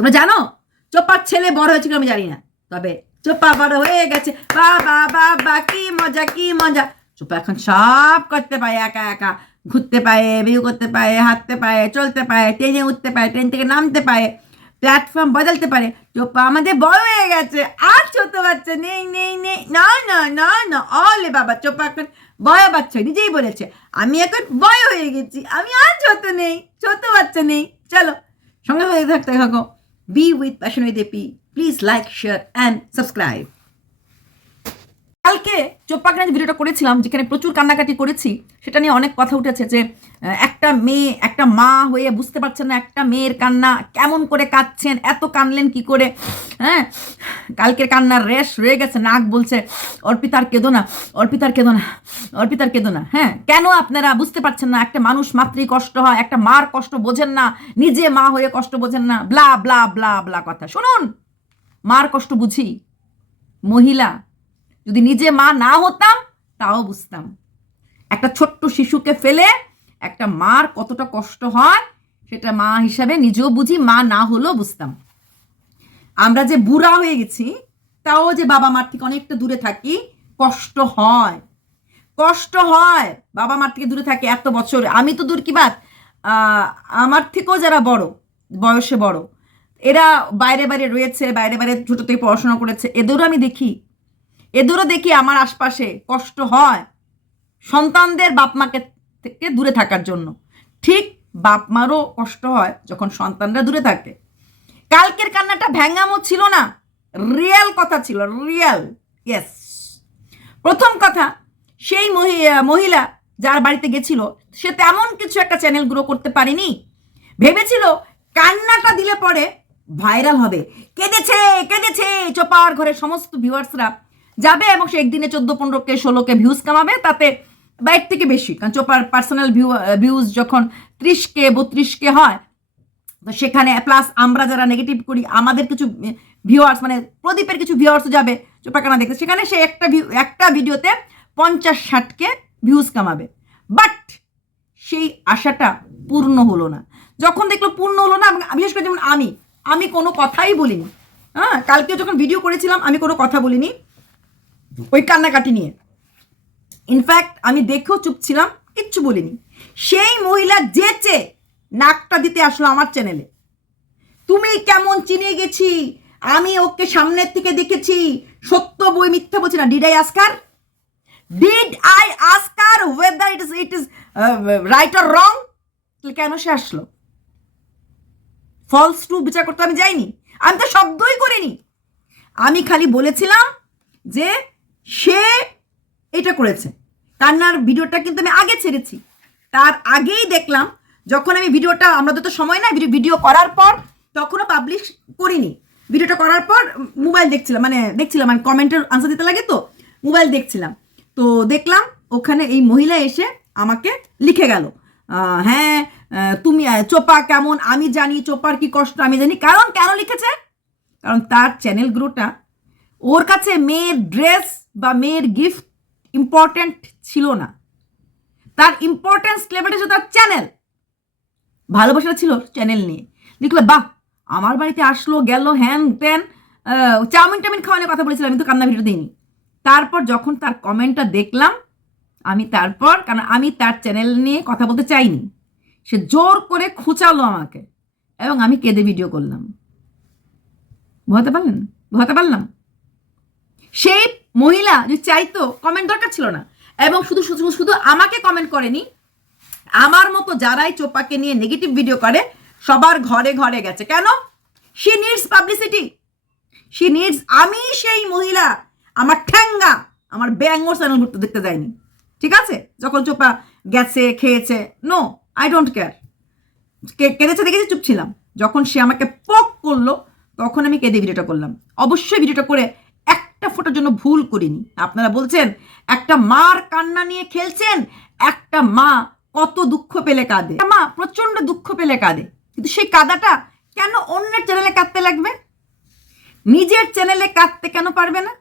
তোমরা জানো? চোপার ছেলে বড় হয়েছে কিনা আমি জানি না। তবে চোপা বড় হয়ে গেছে। বাবা বাবা কি মজা কি মজা। চোপা এখন সব করতে পারে একা একা। ঘুরতে পারে বিউ করতে পারে হাঁটতে পারে চলতে পারে ট্রেনে উঠতে পারে ট্রেন থেকে নামতে পারে প্ল্যাটফর্ম বদলতে পারে। চোপা আমাদের বড় হয়ে গেছে। আর ছোট বাচ্চা নেই নেই নেই। না না না না। অলে বাবা, চোপা এখন বড় বাচ্চা, নিজেই বলেছে। আমি এখন বড় হয়ে গেছি। আমি আর ছোট নেই, ছোট বাচ্চা নেই। চলো সঙ্গে সঙ্গে থাকতে থাকো। Be with Passion with AP. Please like, share, and subscribe. কালকে চোপ্পাকে যে ভিডিওটা করেছিলাম, যেখানে প্রচুর কান্নাকাটি করেছি, সেটা নিয়ে অনেক কথা উঠেছে যে একটা মেয়ে, একটা মা হয়ে বুঝতে পারছেন না একটা মেয়ের কান্না কেমন করে কাঁদছেন, এত কানলেন কি করে? হ্যাঁ? কালকের কান্নার রেশ রয়ে গেছে, নাক বলছে অর্পিতার কেঁদো না অর্পিতার কেঁদো না অর্পিতার কেঁদো না। হ্যাঁ? কেন আপনারা বুঝতে পারছেন না একটা মানুষ মাতৃ কষ্ট হয়, একটা মার কষ্ট বোঝেন না, নিজে মা হয়ে কষ্ট বোঝেন না, ব্লা ব্লা ব্লা ব্লা কথা। শুনুন, মার কষ্ট বুঝি, মহিলা যদি নিজে মা না হতাম, তাও বুঝতাম। একটা ছোট্ট শিশুকে ফেলে একটা মার কতটা কষ্ট হয়, সেটা মা হিসাবে নিজেও বুঝি, মা না হলেও বুঝতাম। আমরা যে বুড়া হয়ে গেছি, তাও যে বাবা মার থেকে অনেকটা দূরে থাকি, কষ্ট হয়। কষ্ট হয়, বাবা মার থেকে দূরে থাকে এত বছর। আমি তো দূর কি বাদ আমার থেকেও যারা বড়, বয়সে বড়, এরা বাইরে বাইরে রয়েছে, বাইরে বাইরে ছোটো থেকে পড়াশোনা করেছে, এদেরও আমি দেখি। এদেরও দেখি আমার আশপাশে কষ্ট হয় সন্তানদের বাপ মাকে থেকে দূরে থাকার জন্য। ঠিক বাপ মারও কষ্ট হয় যখন সন্তানরা দূরে থাকে। কালকের কান্নাটা ভ্যাঙ্গামো ছিল না, রিয়েল কথা ছিল, রিয়েল ইয়েস প্রথম কথা, সেই মহি- মহিলা যার বাড়িতে গেছিল, সে তেমন কিছু একটা চ্যানেল গ্রো করতে পারেনি। ভেবেছিল কান্নাটা দিলে পরে ভাইরাল হবে। কেঁদেছে কেঁদেছে চোপার ঘরে সমস্ত ভিউয়ার্সরা যাবে এবং সে একদিনে চোদ্দ, পনেরোকে, ষোলোকে ভিউজ কামাবে, তাতে বাইর থেকে বেশি। কারণ চোপার পার্সোনাল ভিউ ভিউজ যখন ত্রিশ ত্রিশকে, বত্রিশকে হয়, তো সেখানে প্লাস আমরা যারা নেগেটিভ করি, আমাদের কিছু ভিউয়ার্স মানে প্রদীপের কিছু ভিউয়ার্স যাবে চোপাকানা দেখতে। সেখানে সে একটা ভিউ একটা ভিডিওতে পঞ্চাশ, ষাটকে ভিউজ কামাবে। বাট সেই আশাটা পূর্ণ হলো না। যখন দেখল পূর্ণ হলো না বিশেষ করে যেমন আমি আমি কোনো কথাই বলিনি। হ্যাঁ কালকে যখন ভিডিও করেছিলাম, আমি কোনো কথা বলিনি। ওই কান্নাকাটি নিয়ে। ইনফ্যাক্ট আমি দেখেও চুপ ছিলাম, কিচ্ছু বলিনি। সেই মহিলা যেচে নাকটা দিতে আসলো আমার চ্যানেলে তুমি কেমন চিনে গেছি? আমি ওকে সামনের থেকে দেখেছি। সত্য বই মিথ্যা বলছি না। Did I ask her did I ask her whether it is it is right or wrong কেন সে আসলো? ফলস টু বিচার করতে আমি যাইনি। আমি তো শব্দই করিনি। আমি খালি বলেছিলাম যে সে এটা করেছে। কান্নার ভিডিওটা কিন্তু আমি আগে ছেড়েছি। তার আগেই দেখলাম, যখন আমি ভিডিওটা, আমাদের তো সময় না ভিডিও করার পর তখনও পাবলিশ করিনি। ভিডিওটা করার পর মোবাইল দেখছিলাম মানে দেখছিলাম মানে কমেন্টের আনসার দিতে লাগে তো মোবাইল দেখছিলাম। তো দেখলাম, ওখানে এই মহিলা এসে আমাকে লিখে গেল হ্যাঁ তুমি চোপা কেমন? আমি জানি চোপার কি কষ্ট, আমি জানি। কারণ কেন লিখেছে? কারণ তার চ্যানেল গ্রোটা ওর কাছে মেয়ের ড্রেস বা মেয়ের গিফট ইম্পর্ট্যান্ট ছিল না। তার ইম্পর্টেন্স লেভেলটা ছিল তার চ্যানেল ভালোবাসা ছিল চ্যানেল নিয়ে। দেখলে, বাহ, আমার বাড়িতে আসলো, গেল হ্যান ত্যান চাউমিন টাউমিন খাওয়ানোর কথা বলেছিলাম আমি তো কান্না ভিডিও দিইনি। তারপর যখন তার কমেন্টটা দেখলাম, আমি তারপর, কারণ আমি তার চ্যানেল নিয়ে কথা বলতে চাইনি, সে জোর করে খুঁচালো আমাকে এবং আমি কেঁদে ভিডিও করলাম। বোঝাতে পারলেন? বোঝাতে পারলাম? সেই মহিলা, যে চাইতো কমেন্ট দরকার ছিল না। এবং শুধু শুধু শুধু আমাকে কমেন্ট করেনি। আমার মতো যারাই চোপাকে নিয়ে নেগেটিভ ভিডিও করে, সবার ঘরে ঘরে গেছে। কেন? She needs publicity she needs আমি সেই মহিলা, আমার ঠ্যাঙ্গা, আমার ব্যাঙ্গর চ্যানেল ঘুরতে দেখতে যায়নি ঠিক আছে? যখন চোপা গেছে, খেয়েছে নো আই ডোন্ট কেয়ার কেঁদেছে দেখেছি? চুপ ছিলাম। যখন সে আমাকে পক করল, তখন আমি কেঁদে ভিডিওটা করলাম। অবশ্যই ভিডিওটা করে একটা ফোটার জন্য ভুল করিনি। আপনারা বলছেন, একটা মার কান্না নিয়ে খেলছেন, একটা মা কত দুঃখ পেলে কাঁদে। মা প্রচণ্ড দুঃখ পেলে কাঁদে। কিন্তু সেই কাদাটা কেন অন্যের চ্যানেলে কাঁদতে লাগবে? নিজের চ্যানেলে কাঁদতে কেন পারবে না?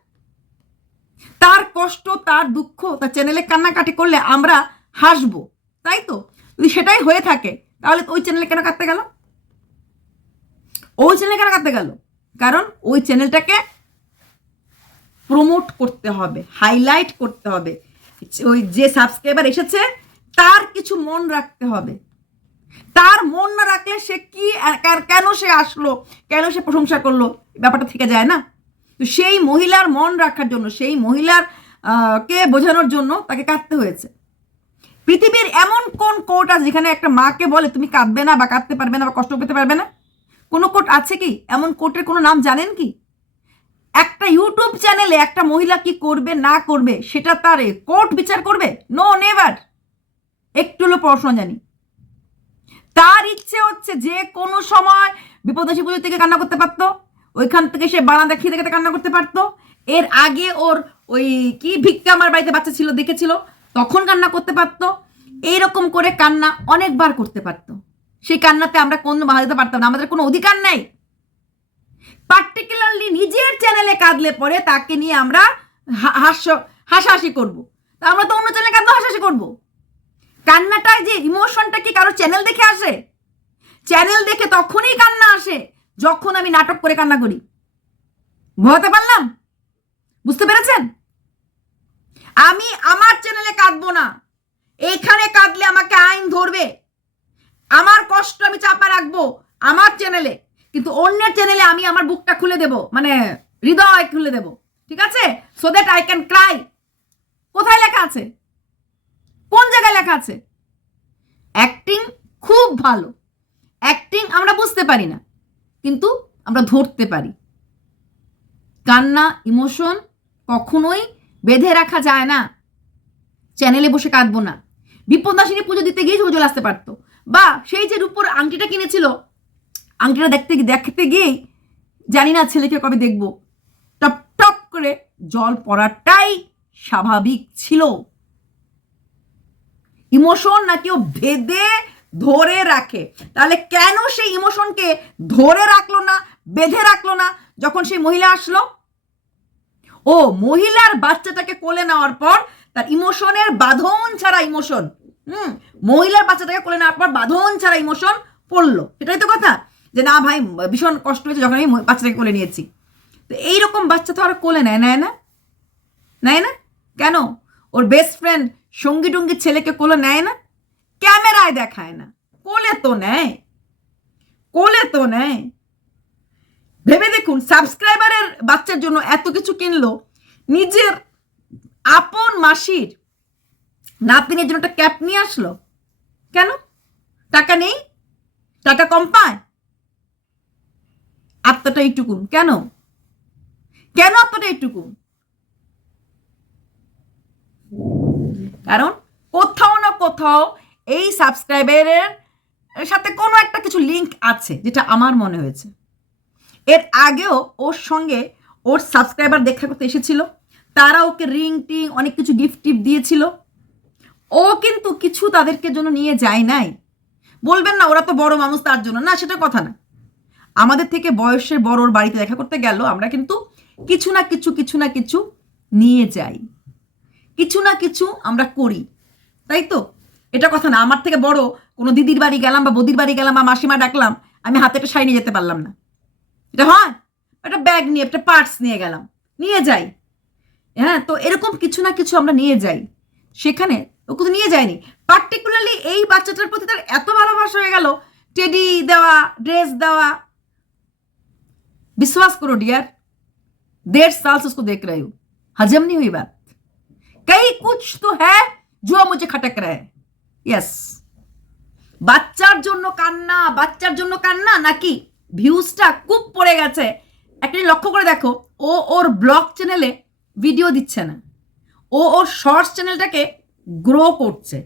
তার কষ্ট, তার দুঃখ, তার চ্যানেলে কান্নাকাটি করলে আমরা হাসবো, তাই তো? যদি সেটাই হয়ে থাকে, তাহলে ওই চ্যানেলে কেন কাটতে গেল? ওই চ্যানেলে কেন কাঁদতে গেল? কারণ ওই চ্যানেলটাকে প্রমোট করতে হবে হাইলাইট করতে হবে। ওই যে সাবস্ক্রাইবার এসেছে, তার কিছু মন রাখতে হবে। তার মন না রাখলে সে কি কেন সে আসলো, কেন সে প্রশংসা করল ব্যাপারটা থেকে যায় না। তো সেই মহিলার মন রাখার জন্য, সেই মহিলার কে বোঝানোর জন্য তাকে কাঁদতে হয়েছে। পৃথিবীর এমন কোন কোর্ট আছে যেখানে একটা মাকে বলে, তুমি কাঁদবে না বা কাঁদতে পারবে না বা কষ্ট পেতে পারবে না কোনো কোর্ট আছে কি? এমন কোর্টের কোনো নাম জানেন কি? একটা ইউটিউব চ্যানেলে একটা মহিলা কি করবে, না করবে, সেটা তার কোর্ট বিচার করবে? নো নেভার একটু হলো পড়াশোনা জানি। তার ইচ্ছে হচ্ছে যে কোনো সময় বিপদাসী পুজো থেকে কান্না করতে পারতো, ওইখান থেকে সে বানা দেখিয়ে দেখে কান্না করতে পারতো। এর আগে ওর ওই কি ভিক্ষা আমার বাড়িতে বাচ্চা ছিল দেখেছিল, তখন কান্না করতে পারতো। এইরকম করে কান্না অনেকবার করতে পারতো। সেই কান্নাতে আমরা কোনো বাধা দিতে পারতাম না, আমাদের কোনো অধিকার নেই। পার্টিকুলারলি নিজের চ্যানেলে কাঁদলে পরে তাকে নিয়ে আমরা হাস্য হাসাহাসি করব। তা আমরা তো অন্য চ্যানেলে কাঁদলেও হাসাহাসি করব। কান্নাটায় যে ইমোশনটা কি কারও চ্যানেল দেখে আসে? চ্যানেল দেখে তখনই কান্না আসে, যখন আমি নাটক করে কান্না করি। বোঝাতে পারলাম? বুঝতে পেরেছেন? আমি আমার চ্যানেলে কাঁদবো না। এইখানে কাঁদলে আমাকে আইন ধরবে। আমার কষ্ট আমি চাপা রাখব আমার চ্যানেলে কিন্তু অন্যের চ্যানেলে আমি আমার বুকটা খুলে দেব। মানে হৃদয় খুলে দেব। ঠিক আছে? So that I can cry কোথায় লেখা আছে? কোন জায়গায় লেখা আছে? অ্যাক্টিং খুব ভালো। অ্যাক্টিং আমরা বুঝতে পারি না। কিন্তু আমরা ধরতে পারি। কান্না ইমোশন কখনোই বেঁধে রাখা যায় না। চ্যানেলে বসে কাঁদবো না। বিপদাসিনী পুজো দিতে গিয়ে চলে আসতে পারতো। বা সেই যে রূপোর আংটিটা কিনেছিল আংটিটা দেখতে দেখতে গিয়েই জানি না ছেলেকে কবে দেখব। টপ টপ করে জল পড়াটাই স্বাভাবিক ছিল। ইমোশন নাকি ও ভেদে ধরে রাখে। তাহলে কেন সেই ইমোশনকে ধরে রাখল না, বেঁধে রাখল না যখন সেই মহিলা আসলো? ও মহিলার বাচ্চাটাকে কোলে নেওয়ার পর তার ইমোশনের বাঁধন ছাড়া ইমোশন, হুম, মহিলার বাচ্চাটাকে কোলে নেওয়ার পর বাঁধন ছাড়া ইমোশন পড়ল। এটাই তো কথা। যে না ভাই, ভীষণ কষ্ট হয়েছে যখন আমি বাচ্চাটাকে কোলে নিয়েছি। তো এইরকম বাচ্চা তো আর কোলে নেয় নেয় না? নেয় না? কেন? ওর বেস্ট ফ্রেন্ড সঙ্গী টঙ্গী ছেলেকে কোলে নেয় না? ক্যামেরায় দেখায় না। কোলে তো নেয়। কোলে তো নেয়। ভেবে দেখুন সাবস্ক্রাইবারের বাচ্চার জন্য এত কিছু কিনলো, নিজের আপন মাসির নাতনির জন্য একটা ক্যাপ নিয়ে আসলো। কেন? টাকা নেই? টাকা কম পায়? আত্মাটা এইটুকুন। কেন? কেন আত্মাটা এইটুকুন? কারণ কোথাও না কোথাও এই সাবস্ক্রাইবারের সাথে কোনো একটা কিছু লিঙ্ক আছে, যেটা আমার মনে হয়েছে। এর আগেও ওর সঙ্গে ওর সাবস্ক্রাইবার দেখা করতে এসেছিল। তারা ওকে রিং টিং অনেক কিছু গিফট টিফট দিয়েছিল। ও কিন্তু কিছু তাদেরকে জন্য নিয়ে যায় নাই। বলবেন না, ওরা তো বড় মানুষ, তার জন্য। না, সেটা কথা না। আমাদের থেকে বয়সের বড় ওর বাড়িতে দেখা করতে গেল, আমরা কিন্তু কিছু না কিছু কিছু না কিছু নিয়ে যাই। কিছু না কিছু আমরা করি, তাই তো? এটা কথা না, আমার থেকে বড় কোনো দিদির বাড়ি গেলাম বা বদির বাড়ি গেলাম বা মাসিমা ডাকলাম, আমি হাতে একটা শাড়ি নিয়ে যেতে পারলাম না। এটা হয়? একটা ব্যাগ নিয়ে, একটা পার্টস নিয়ে গেলাম, নিয়ে যাই। হ্যাঁ তো এরকম কিছু না কিছু আমরা নিয়ে যাই। সেখানে ও কিন্তু নিয়ে যায়নি। পার্টিকুলারলি এই বাচ্চাটার প্রতি তার এত ভালোবাসা হয়ে গেল টেডি দেওয়া ড্রেস দেওয়া विश्वास करो डियर डेढ़ साल से उसको देख रही हूं हजम नहीं हुई बात कई कुछ तो है जो मुझे खटक रहा है यस বাচ্চার জন্য কান্না বাচ্চার জন্য কান্না নাকি ভিউজটা খুব পড়ে গেছে একটা জিনিস লক্ষ্য করে দেখো ও ওর ব্লগ চ্যানেলে ভিডিও দিচ্ছে না ও ওর শর্টস চ্যানেলটাকে গ্রো করছে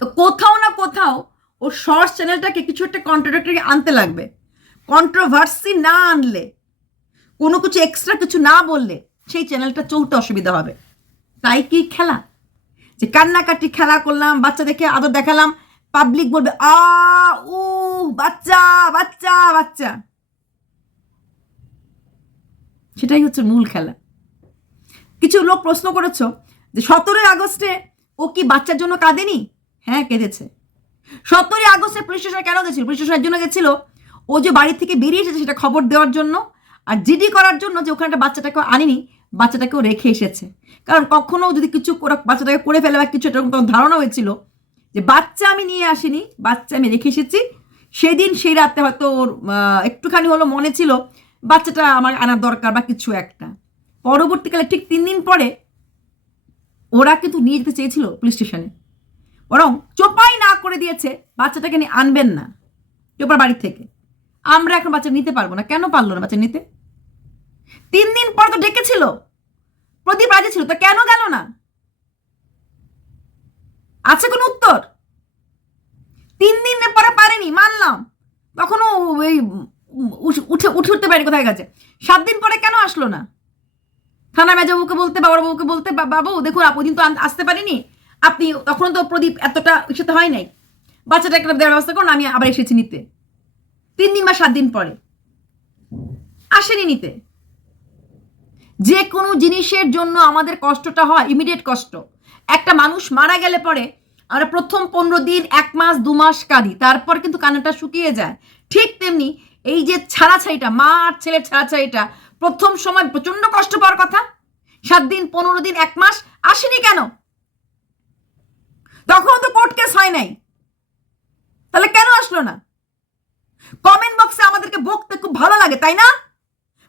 তো কোথাও না কোথাও ওর শর্টস চ্যানেলটাকে কিছু একটা কন্ট্রাডাক্টরি আনতে লাগবে কন্ট্রোভার্সি না আনলে, কোনো কিছু এক্সট্রা কিছু না বললে, সেই চ্যানেলটা চলতে অসুবিধা হবে। তাই কি খেলা? যে কান্নাকাটি খেলা করলাম, বাচ্চা দেখে আদর দেখালাম পাবলিক বলবে, আ, উ, বাচ্চা বাচ্চা বাচ্চা। সেটাই হচ্ছে মূল খেলা। কিছু লোক প্রশ্ন করেছ যে সতেরোই আগস্টে ও কি বাচ্চার জন্য কাঁদেনি? হ্যাঁ কেঁদেছে। সতেরোই আগস্টে পুলিশ স্টেশনে কেন গেছিল? পুলিশ স্টেশনের জন্য গেছিল ও যে বাড়ি থেকে বেরিয়ে এসেছে সেটা খবর দেওয়ার জন্য, আর জিডি করার জন্য যে ওখানে একটা বাচ্চাটাকে আনেনি, বাচ্চাটাকেও রেখে এসেছে। কারণ কখনো যদি কিছু বাচ্চাটাকে করে ফেলে বা কিছু, এরকম কোনো ধারণা হয়েছিল যে বাচ্চা আমি নিয়ে আসিনি, বাচ্চা আমি রেখে এসেছি, সেদিন সেই রাতে হয়তো ওর একটুখানি হলো মনে ছিল বাচ্চাটা আমার আনার দরকার বা কিছু একটা। পরবর্তীকালে ঠিক তিন দিন পরে ওরা কিন্তু নিয়ে যেতে চেয়েছিল পুলিশ স্টেশনে। বরং চোপাই না করে দিয়েছে, বাচ্চাটাকে নিয়ে আনবেন না, চোপার বাড়ি থেকে। আমরা এখন বাচ্চা নিতে পারব না। কেন পারল না বাচ্চা নিতে? তিন দিন পর তো ডেকেছিল। প্রদীপ রাজি ছিল, তো কেন গেল না? আছে কোনো উত্তর? তিন দিন পরে পারেনি, মানলাম। তখনও ওই উঠে উঠে উঠে উঠতে পারেনি, কোথায় গেছে? সাত দিন পরে কেন আসলো না? থানা মেজাবুকে বলতে, বাবার বউকে বলতে বাবু, দেখুন, আপনি দিন তো আসতে পারিনি। আপনি তখন তো প্রদীপ এতটা ইসেতে হয় নাই। বাচ্চাটা একটা দেওয়ার ব্যবস্থা করুন, আমি আবার এসেছি নিতে। তিন দিন বা সাত দিন পরে। আসেনি নিতে। যে কোনো জিনিসের জন্য আমাদের কষ্টটা হয় ইমিডিয়েট কষ্ট। একটা মানুষ মারা গেলে পরে আমরা প্রথম পনেরো দিন, এক মাস, দু মাস কাঁদি। তারপর কিন্তু কান্নাটা শুকিয়ে যায়। ঠিক তেমনি এই যে ছাড়াছাড়িটা, মা আর ছেলের ছাড়াছাড়িটা, প্রথম সময় প্রচণ্ড কষ্ট পাওয়ার কথা। সাত দিন, পনেরো দিন, এক মাস আসেনি কেন? তখন তো কোর্ট কেস হয় নাই। তাহলে কেন আসলো না? কমেন্ট বক্সে আমাদেরকে বকতে খুব ভালো লাগে, তাই না?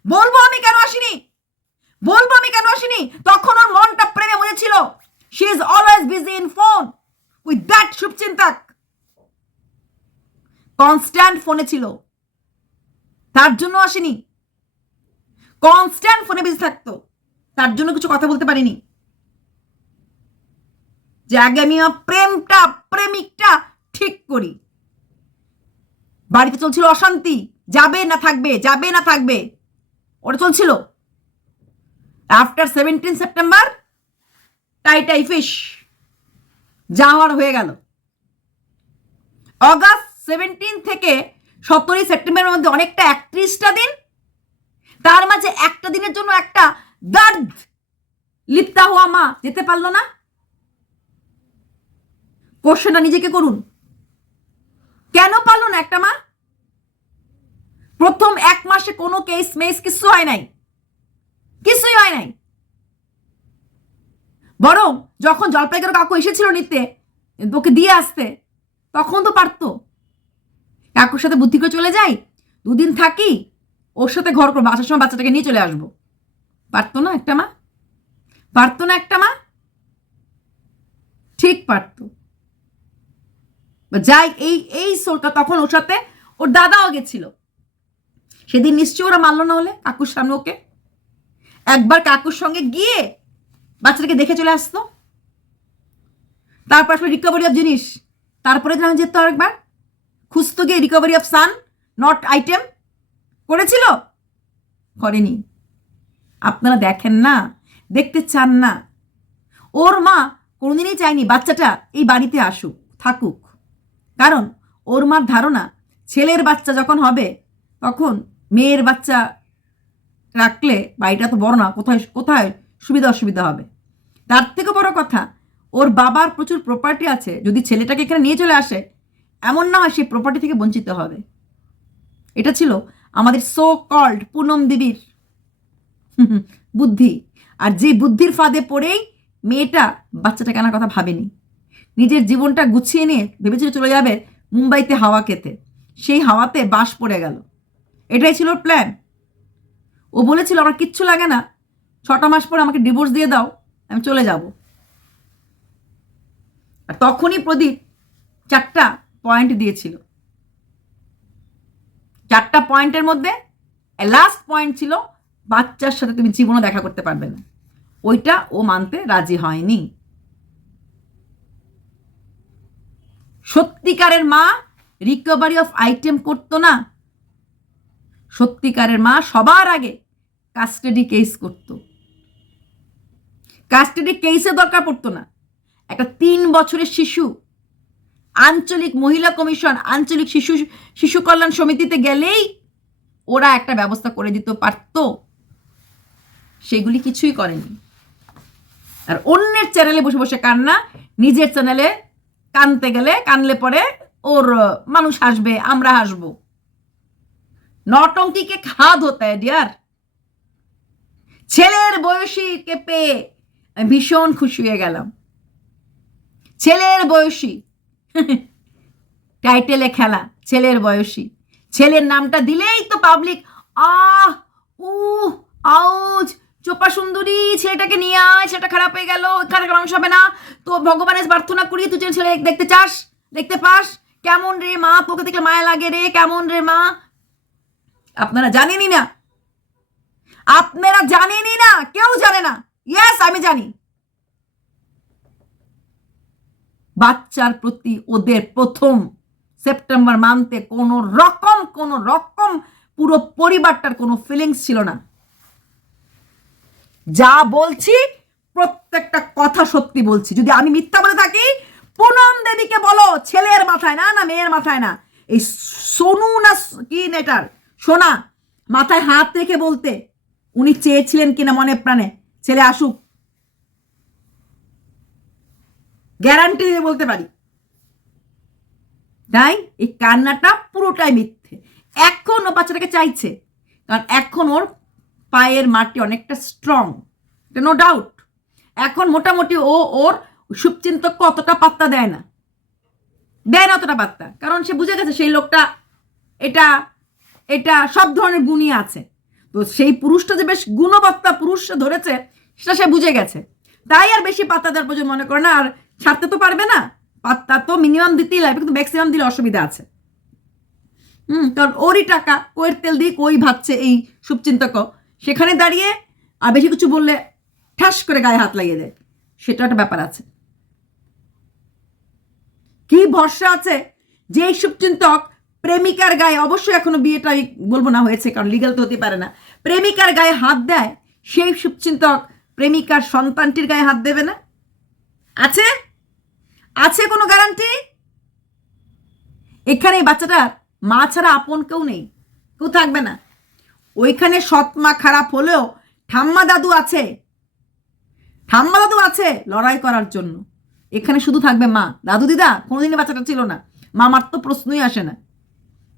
বলব আমি কেন আসিনি? বলব আমি কেন আসিনি? তখন ওর মনটা প্রেমে মজেছিল she is always busy in phone with that শুভচিন্তাক। Constant ফোনে ছিল। তার জন্য আসেনি। কনস্ট্যান্ট ফোনে বিজি থাকতো। তার জন্য কিছু কথা বলতে পারিনি। যে আগে আমি প্রেমটা, প্রেমিকটা ঠিক করি। বাড়িতে চলছিল অশান্তি। যাবে না থাকবে, যাবে না থাকবে। ওটা চলছিল। আফটার সেভেন্টিন সেপ্টেম্বর টাই টাই ফিশ যাওয়ার হয়ে গেল। অগাস্ট সেভেন্টিন থেকে সতেরোই সেপ্টেম্বরের মধ্যে অনেকটা একত্রিশটা দিন। তার মাঝে একটা দিনের জন্য একটা দর্দ লিপ্তা হওয়া মা যেতে পারল না। কোশ্চেনটা নিজেকে করুন। কেন পারল না একটা মা? প্রথম এক মাসে কোনো কেস মেস কিছু হয় নাই। কিছুই হয় নাই। বরং যখন জলপাইগুড়ি কাকু এসেছিল নিতে, ওকে দিয়ে আসতে, তখন তো পারতো। কাকুর সাথে বুদ্ধি করে চলে যাই, দুদিন থাকি, ওর সাথে ঘর করব, আসার সময় বাচ্চাটাকে নিয়ে চলে আসব। পারতো না একটা মা? পারতো না একটা মা? ঠিক পারতো। যাই, এই এই সোলটা তখন ওর সাথে ওর দাদাও গেছিল। সেদিন নিশ্চয়ই ওরা মানলো না হলে কাকুর সামনে ওকে? একবার কাকুর সঙ্গে গিয়ে বাচ্চাটাকে দেখে চলে আসতো। তারপর আসলে রিকভারি অফ জিনিস। তারপরে জানা যেত আরেকবার, খুঁজতো গিয়ে recovery of San not item করেছিল? করেনি। আপনারা দেখেন না, দেখতে চান না। ওর মা কোনোদিনই চায়নি বাচ্চাটা এই বাড়িতে আসুক, থাকুক। কারণ ওর মার ধারণা, ছেলের বাচ্চা যখন হবে, তখন মেয়ের বাচ্চা রাখলে বাড়িটা তো বড় না, কোথায় কোথায় সুবিধা অসুবিধা হবে? তার থেকে বড় কথা, ওর বাবার প্রচুর প্রপার্টি আছে, যদি ছেলেটাকে এখানে নিয়ে চলে আসে, এমন না হয় সেই প্রপার্টি থেকে বঞ্চিত হবে। এটা ছিল আমাদের সো কল্ড পুনম দেবীর বুদ্ধি। আর যে বুদ্ধির ফাঁদে পড়েই মেয়েটা বাচ্চাটা কেনার কথা ভাবেনি। নিজের জীবনটা গুছিয়ে নিয়ে ভেবেছিল চলে যাবে মুম্বাইতে হাওয়া খেতে। সেই হাওয়াতে বাস পড়ে গেল। এটাই ছিল প্ল্যান ও বলেছিল, আমার কিচ্ছু লাগে না। ছটা মাস পরে আমাকে ডিভোর্স দিয়ে দাও, আমি চলে যাব। আর তখনই প্রদীপ চারটা পয়েন্ট দিয়েছিল। চারটা পয়েন্টের মধ্যে লাস্ট পয়েন্ট ছিল, বাচ্চার সাথে তুমি জীবনও দেখা করতে পারবে না। ওইটা ও মানতে রাজি হয়নি। সত্যিকারের মা রিকভারি অফ আইটেম করতো না। সত্যিকারের মা সবার আগে কাস্টাডি কেস করতো। কাস্টাডি কেসে দরকার পড়তো না। একটা তিন বছরের শিশু, আঞ্চলিক মহিলা কমিশন, আঞ্চলিক শিশু শিশু কল্যাণ সমিতিতে গেলেই ওরা একটা ব্যবস্থা করে দিতে পারতো। সেগুলি কিছুই করেনি। আর অন্যের চ্যানেলে বসে বসে কান্না, নিজের চ্যানেলে কানতে গেলে, কানলে পরে ওর মানুষ হাসবে, আমরা হাসব। নটঙ্কিকে খাদ হতে ডিয়ার ছেলের বয়সীকে পেয়ে ভীষণ খুশি হয়ে গেলাম। ছেলের বয়সী। টাইটেলে খেলা, ছেলের বয়সী। ছেলের নামটা দিলেই তো পাবলিক আহ, উহ, আউজ। চোপা সুন্দরী, ছেলেটাকে নিয়ে আয়, ছেলেটা খারাপ হয়ে গেল এখানে মানুষ হবে না। তো ভগবানের প্রার্থনা করি, তুই ছেলে দেখতে চাস, দেখতে পাস। কেমন রে মা, তোকে দেখলে মায়া লাগে রে, কেমন রে মা? আপনারা জানেনই না। আপনারা জানেনই না, কেউ জানে না। ইয়েস আমি জানি। বাচ্চার প্রতি ওদের প্রথম সেপ্টেম্বর মান্থে কোনো রকম কোনো রকম পুরো পরিবারটার কোনো ফিলিংস ছিল না। যা বলছি, প্রত্যেকটা কথা সত্যি বলছি। যদি আমি মিথ্যা বলে থাকি, পুনম দেবীকে বলো, ছেলের মাথায় না না মেয়ের মাথায় না। এই সোনু না কি নেটার? সোনা, মাথায় হাত রেখে বলতে। উনি চেয়েছিলেন কিনা মনে প্রাণে। ছেলে আসুক। গ্যারান্টি দিয়ে বলতে পারি। তাই এই কান্নাটা পুরোটাই মিথ্যে। এখন ও বাচ্চাটাকে চাইছে। কারণ এখন ওর পায়ের মাটি অনেকটা স্ট্রং নো ডাউট এখন মোটামুটি ও ওর শুভচিন্তক অতটা পাত্তা দেয় না। দেয় না অতটা পাত্তা, কারণ সে বুঝে গেছে সেই লোকটা এটা এটা সব ধরনের গুণই আছে। তো সেই পুরুষটা যে বেশ গুণবত্তা পুরুষ ধরেছে, সেটা সে বুঝে গেছে। তাই আর বেশি পাত্তা দেওয়ার প্রয়োজন মনে করে না, আর ছাড়তে তো পারবে না। পাত্তা তো মিনিমাম দিতেই লাগবে, কিন্তু ম্যাক্সিমাম দিলে অসুবিধা আছে। হুম, কারণ ওরই টাকা, কইয়ের তেল দিয়ে কই ভাবছে এই শুভচিন্তক সেখানে দাঁড়িয়ে, আর বেশি কিছু বললে ঠাস করে গায়ে হাত লাগিয়ে দেয়। সেটা একটা ব্যাপার আছে। কি ভরসা আছে যে এই শুভচিন্তক প্রেমিকার গায়ে, অবশ্যই এখনও বিয়েটা বলব না হয়েছে, কারণ লিগাল তো হতে পারে না, প্রেমিকার গায়ে হাত দেয়, সেই শুভচিন্তক প্রেমিকার সন্তানটির গায়ে হাত দেবে না? আছে? আছে কোনো গ্যারান্টি এখানে বাচ্চাটার মা ছাড়া আপন কেউ নেই, কেউ থাকবে না। ওইখানে সৎ মা খারাপ হলেও ঠাম্মা দাদু আছে। ঠাম্মা দাদু আছে লড়াই করার জন্য। এখানে শুধু থাকবে মা। দাদু দিদা, কোনোদিনই বাচ্চাটা ছিল না। মামার তো প্রশ্নই আসে না।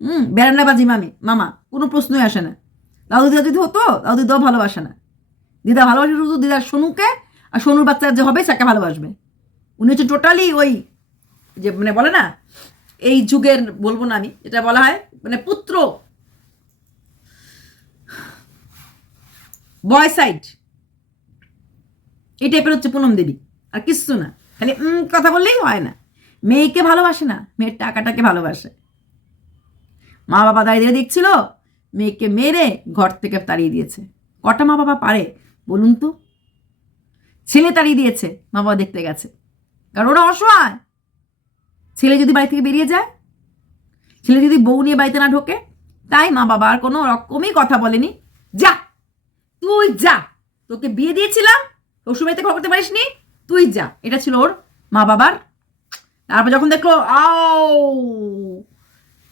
হুম বেরান্ডাবাজি মামি, মামা, কোনো প্রশ্নই আসে না। দাদু দিদা যদি হতো, দাদু দিদাও ভালোবাসে না। দিদা ভালোবাসে শুধু দিদার সোনুকে আর সোনুর বাচ্চা যে হবে, তাকে ভালোবাসবে। উনি হচ্ছে টোটালি ওই যে মানে বলে না, এই যুগের, বলব না আমি, যেটা বলা হয় মানে পুত্র। বয় সাইড এই টাইপের হচ্ছে পুনম দেবী। আর কিচ্ছু না। খালি কথা বললেই হয় না। মেয়েকে ভালোবাসে না, মেয়ের টাকাটাকে ভালোবাসে। মা বাবা দাঁড়িয়ে দেখছিল, মেয়েকে মেরে ঘর থেকে তাড়িয়ে দিয়েছে। কটা মা বাবা পারে বলুন তো? ছেলে তাড়িয়ে দিয়েছে, মা বাবা দেখতে গেছে। কারণ ওরা অসহায়। ছেলে যদি বাড়ি থেকে বেরিয়ে যায়, ছেলে যদি বউ নিয়ে বাড়িতে না ঢোকে, তাই মা বাবা আর কোনো রকমই কথা বলেনি। যা! তুই যা। তোকে বিয়ে দিয়েছিলাম শ্বশুর বাড়িতে খবর করতে পারিস নি তুই যা। এটা ছিল ওর মা বাবার। তারপর যখন দেখল, আও!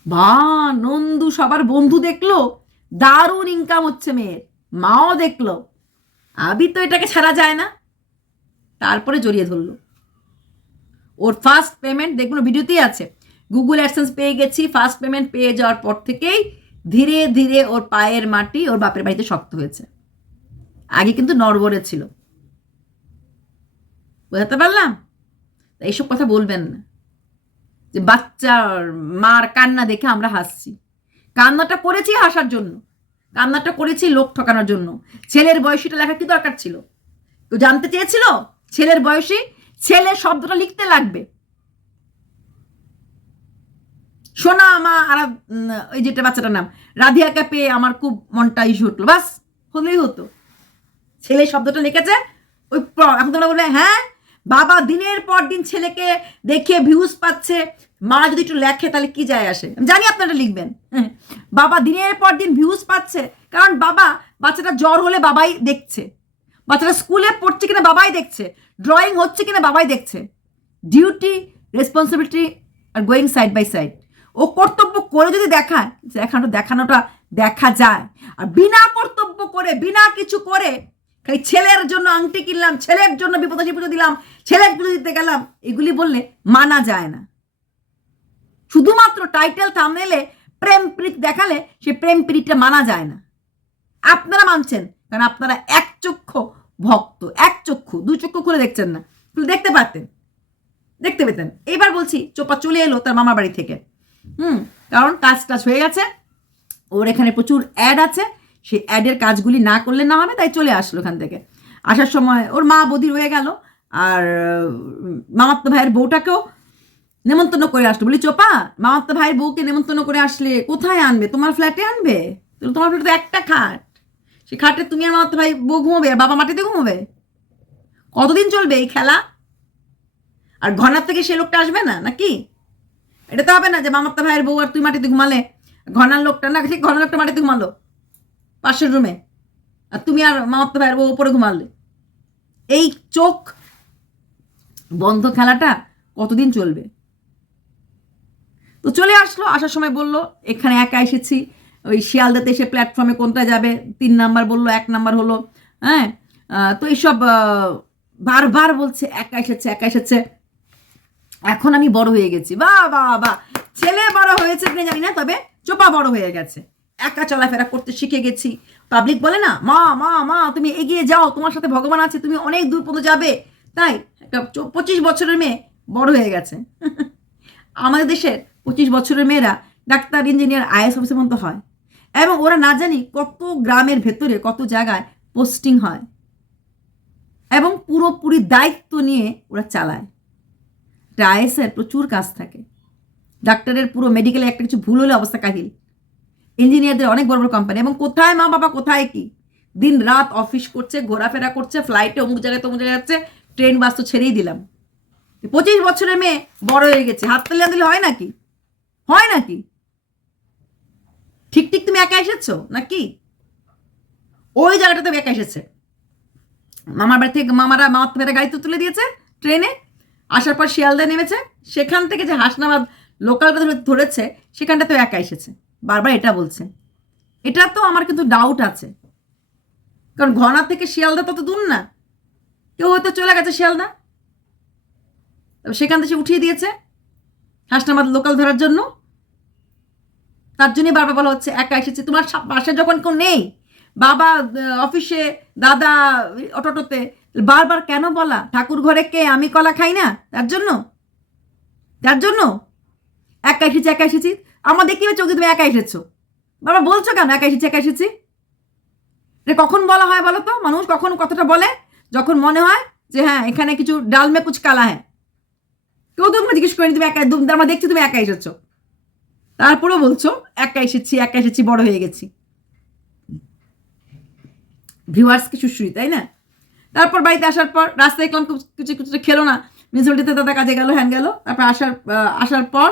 বা, নন্দু সবার বন্ধু দেখল, দারুণ ইনকাম হচ্ছে মেয়ের। মাও দেখল। আবি তো এটাকে ছাড়া যায় না। তারপরে জড়িয়ে ধরলো। ওর ফার্স্ট পেমেন্ট দেখুন, ভিডিওতেই আছে। গুগল অ্যাডসেন্স পেয়ে গেছি ফার্স্ট পেমেন্ট পেয়ে যাওয়ার পর থেকেই ধীরে ধীরে ওর পায়ের মাটি ওর বাপের বাড়িতে শক্ত হয়েছে। আগে কিন্তু নরবরে ছিল। বোঝাতে পারলাম? এইসব কথা বলবেন না। যে বাচ্চার মার কান্না দেখে আমরা হাসছি। কান্নাটা করেছি হাসার জন্য। কান্নাটা করেছি লোক ঠকানোর জন্য। ছেলের বয়সীটা লেখা কি দরকার ছিল? তো জানতে চেয়েছিল? ছেলের বয়সী ছেলে শব্দটা লিখতে লাগবে। সোনা, মা, আর ওই যেটা বাচ্চাটার নাম, রাধিয়াকে পেয়ে আমার খুব মনটা ইস্যু হতো বাস, হলেই হতো। ছেলে শব্দটা লিখেছে? ওই এখন তোমরা বলবে হ্যাঁ? বাবা দিনের পর দিন ছেলেকে দেখে ভিউজ পাচ্ছে। মা যদি একটু লেখে, তাহলে কি যায় আসে? জানি আপনারা লিখবেন। হ্যাঁ। বাবা দিনের পর দিন ভিউজ পাচ্ছে, কারণ বাবা, বাচ্চাটা জ্বর হলে বাবাই দেখছে। বাচ্চাটা স্কুলে পড়ছে কিনা বাবাই দেখছে। ড্রয়িং হচ্ছে কিনা বাবাই দেখছে। ডিউটি রেসপন্সিবিলিটি আর গোয়িং সাইড বাই সাইড ও কর্তব্য করে যদি দেখায়, দেখানো, দেখানোটা দেখা যায়। আর বিনা কর্তব্য করে, বিনা কিছু করে খালি ছেলের জন্য আংটি কিনলাম, ছেলের জন্য বিপদাসী পুজো দিলাম, ছেলের পুজো দিতে গেলাম, এগুলি বললে মানা যায় না। শুধুমাত্র টাইটেল থামনেলে প্রেম প্রীত দেখালে সে প্রেম প্রীতটা মানা যায় না। আপনারা মানছেন, কারণ আপনারা এক চক্ষু ভক্ত, এক চক্ষু, দু চক্ষু খুলে দেখছেন না। দেখতে পারতেন, দেখতে পেতেন। এবার বলছি, চোপা চলে এলো তার মামার বাড়ি থেকে। হুম, কারণ কাজ টাজ হয়ে গেছে, ওর এখানে প্রচুর অ্যাড আছে। সেই অ্যাডের কাজগুলি না করলে না হবে, তাই চলে আসলো ওখান থেকে। আসার সময় ওর মা বদি রয়ে গেল, আর মামাত্ম ভাইয়ের বউটাকেও নেমন্তন্ন করে আসলো। বলি, চোপা মামাত্ম ভাইয়ের বউকে নেমন্তন্ন করে আসলে কোথায় আনবে? তোমার ফ্ল্যাটে আনবে? তোমার ফ্ল্যাটে একটা খাট। সেই খাটে তুমি আর মামাত্ম ভাই বউ ঘুমোবে, আর বাবা মাটিতে ঘুমোবে? কতদিন চলবে এই খেলা? আর ঘনার থেকে সে লোকটা আসবে না, নাকি? এটা তো হবে না যে মামাত্তা ভাইয়ের বউ আর তুই মাটিতে ঘুমালে, ঘনার লোকটা, না ঠিক ঘনার লোকটা মাটিতে ঘুমালো। পাশের রুমে আর তুমি আর মামাত্তা ভাইয়ের বউ উপরে ঘুমালে। এই চোখ বন্ধ খেলাটা কতদিন চলবে? তো চলে আসলো, আসার সময় বলল, এখানে একা এসেছি। ওই শিয়ালদাতে এসে প্ল্যাটফর্মে কোনটা যাবে? তিন নাম্বার বলল, এক নাম্বার হলো হ্যাঁ তো এইসব বারবার বলছে, একা এসেছে একা এসেছে। এখন আমি বড় হয়ে গেছি। বা বা বা ছেলে বড় হয়েছে কিনা জানি না, তবে চোপা বড় হয়ে গেছে। একা চলাফেরা করতে শিখে গেছি। পাবলিক বলে না, মা মা মা, তুমি এগিয়ে যাও, তোমার সাথে ভগবান আছে, তুমি অনেক দূর পর্যন্ত যাবে। তাই একটা পঁচিশ বছরের মেয়ে বড় হয়ে গেছে। আমাদের দেশের পঁচিশ বছরের মেয়েরা ডাক্তার ইঞ্জিনিয়ার আইএস অফিসের মতো হয়। এবং ওরা না জানি কত গ্রামের ভেতরে, কত জায়গায় পোস্টিং হয়। এবং পুরোপুরি দায়িত্ব নিয়ে ওরা চালায়। আইএসের প্রচুর কাজ থাকে। ডাক্তারের পুরো মেডিকেলে একটা কিছু ভুল হলে অবস্থা কাহিল। ইঞ্জিনিয়ারদের অনেক বড় বড় কোম্পানি এবং কোথায় মা বাবা, কোথায় কি? দিন রাত অফিস করছে, ঘোরাফেরা করছে ফ্লাইটে অমুক জায়গায় তমুক জায়গায় যাচ্ছে ট্রেন বাস তো ছেড়েই দিলাম। পঁচিশ বছরের মেয়ে বড় হয়ে গেছে। হাত তালিয়া দিলে হয় নাকি? হয় নাকি? ঠিক ঠিক তুমি একা এসেছ নাকি? ওই জায়গাটাতে একা এসেছে। মামার বাড়ি থেকে মামারা মামার থেকে গাড়িতে তুলে দিয়েছে ট্রেনে আসার পর শিয়ালদা নেমেছে। সেখান থেকে যে হাসনাবাদ লোকালটা ধরে ধরেছে সেখানটাতে একা এসেছে। বারবার এটা বলছে। এটা তো আমার কিন্তু ডাউট আছে। কারণ ঘনা থেকে শিয়ালদা তত দূর না। কেউ হয়তো চলে গেছে শিয়ালদা। সেখান থেকে সে উঠিয়ে দিয়েছে হাসনাবাদ লোকাল ধরার জন্য। তার জন্যই বারবার বলা হচ্ছে, একা এসেছে। তোমার পাশে যখন কেউ নেই, বাবা অফিসে, দাদা, অটোটোতে, বারবার কেন বলা? ঠাকুর ঘরে কে? আমি কলা খাই না? তার জন্য? তার জন্য? একা এসেছি একা এসেছি। আমাদের কি হচ্ছে তুমি একা এসেছ। বাবা, বলছো কেন? একা এসেছি একা এসেছি? এটা কখন বলা হয় বলো তো? মানুষ কখন কথাটা বলে? যখন মনে হয় যে হ্যাঁ এখানে কিছু ডাল মে কুচ কালা হ্যাঁ কেউ তোমাকে জিজ্ঞেস করেনি, তুমি একা আমরা দেখছি তুমি একা এসেছ। তারপরেও বলছো, একা এসেছি একা এসেছি, বড় হয়ে গেছি। ভিউয়ার্স ভিউয়ার্সকে সুশ্রী তাই না? তারপর বাড়িতে আসার পর রাস্তায় দেখলাম কিছু কিছু খেলো না। মিউনিসিপ্যালিটিতে দাদা কাজে গেল, হ্যান গেল। তারপর আসার আসার পর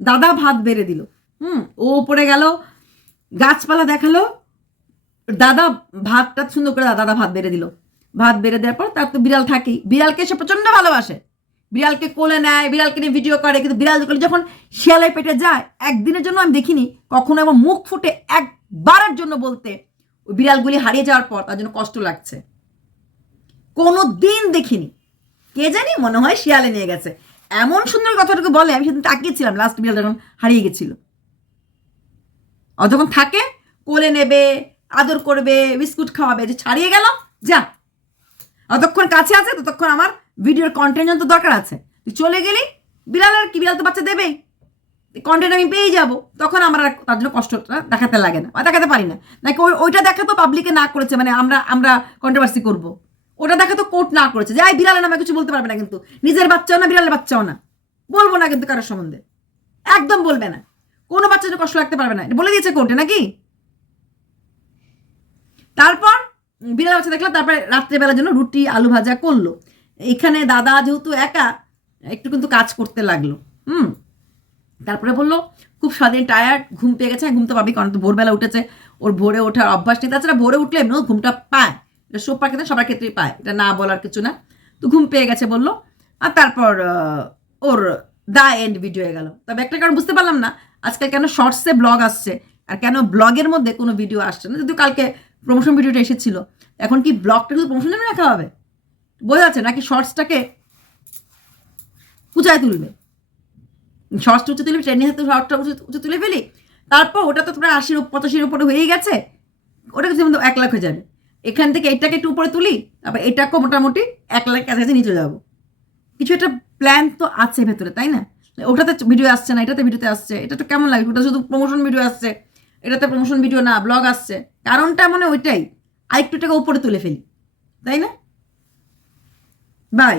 দাদা ভাত বেড়ে দিল। হুম, ও উপরে গেল, গাছপালা দেখাল, দাদা ভাতটা সুন্দর করে দাদা ভাত বেড়ে দিল। ভাত বেড়ে দেওয়ার পর তার তো বিড়াল থাকেই। বিড়ালকে সে প্রচণ্ড ভালোবাসে। বিড়ালকে কোলে নেয়, বিড়ালকে নিয়ে ভিডিও করে, কিন্তু বিড়াল যখন শিয়ালের পেটে যায়, একদিনের জন্য আমি দেখিনি, কখনো আমার মুখ ফুটে একবারের জন্য বলতে ওই বিড়ালগুলি হারিয়ে যাওয়ার পর তার জন্য কষ্ট লাগছে। কোনো দিন দেখিনি। কে জানি, মনে হয় শিয়ালে নিয়ে গেছে। এমন সুন্দর কথাটুকু বলে, আমি সেদিন তাকিয়েছিলাম লাস্ট বিড়াল যখন হারিয়ে গেছিল। যখন থাকে, কোলে নেবে, আদর করবে, বিস্কুট খাওয়াবে যে ছাড়িয়ে গেল, যা। অতক্ষণ কাছে আছে, ততক্ষণ আমার ভিডিওর কন্টেন্ট তো দরকার আছে। তুই চলে গেলি বিড়ালের কি বিড়াল তো বাচ্চা দেবেই। কন্টেন্ট আমি পেয়ে যাব। তখন আমার আর তার জন্য কষ্টটা দেখাতে লাগে না দেখাতে পারি না। নাকি ওই ওইটা দেখা তো পাবলিকে না করেছে মানে আমরা আমরা কন্ট্রোভার্সি করব। ওটা দেখা তো কোর্ট না করেছে। যে এই বিড়ালের নামে কিছু বলতে পারবে না কিন্তু। নিজের বাচ্চাও না বিড়ালের বাচ্চাও না। বলব না কিন্তু কারোর সম্বন্ধে। একদম বলবে না। কোনো জন্য কষ্ট লাগতে পারবে না। বলে দিয়েছে কোর্টে নাকি? তারপর বিড়াল বাচ্চা দেখলাম, তারপরে রাত্রেবেলার জন্য রুটি, আলু ভাজা করল। এখানে দাদা যেহেতু একা, একটু কিন্তু কাজ করতে লাগল। হুম। তারপরে বলল, খুব স্বাধীন টায়ার্ড ঘুম পেয়ে গেছে, ঘুম তো পাবি, কারণ তো ভোরবেলা উঠেছে। ওর ভোরে ওঠার অভ্যাস নেই। তাছাড়া ভোরে উঠলে এমনিও ঘুমটা পায়। এটা সোপার ক্ষেত্রে সবার ক্ষেত্রেই পায়। এটা না বলার কিছু না। তো ঘুম পেয়ে গেছে বলল। আর তারপর ওর দা এন্ড ভিডিও হয়ে গেল। তবে একটা কারণ বুঝতে পারলাম না। আজকাল কেন শর্টসে ব্লগ আসছে? আর কেন ব্লগের মধ্যে কোনো ভিডিও আসছে না? যদিও কালকে প্রমোশন ভিডিওটা এসেছিল। এখন কি ব্লগটা শুধু প্রমোশন রাখা হবে? বোঝা যাচ্ছে নাকি শর্টসটাকে পূজায় তুলবে? শর্টসটা উঁচু তুলবে ট্রেনিং হাতে শর্টটা উঁচু উঁচু তুলে ফেলি, তারপর ওটা তো তোমরা আশির পঁচাশির উপরে হয়েই গেছে, ওটা যেমন এক লাখ হয়ে যাবে। এখান থেকে এটাকে একটু উপরে তুলি, তারপর এটাকেও মোটামুটি এক লাখ কাছাকাছি নিয়ে চলে যাব। কিছু একটা প্ল্যান তো আছে ভেতরে, তাই না? ওটাতে ভিডিও আসছে না, এটাতে ভিডিওতে আসছে। এটা তো কেমন লাগে? ওটা শুধু প্রমোশন ভিডিও আসছে। এটাতে প্রমোশন ভিডিও না ব্লগ আসছে। কারণটা মানে ওইটাই, আরেকটু টাকা উপরে তুলে ফেলি। তাই না? বাই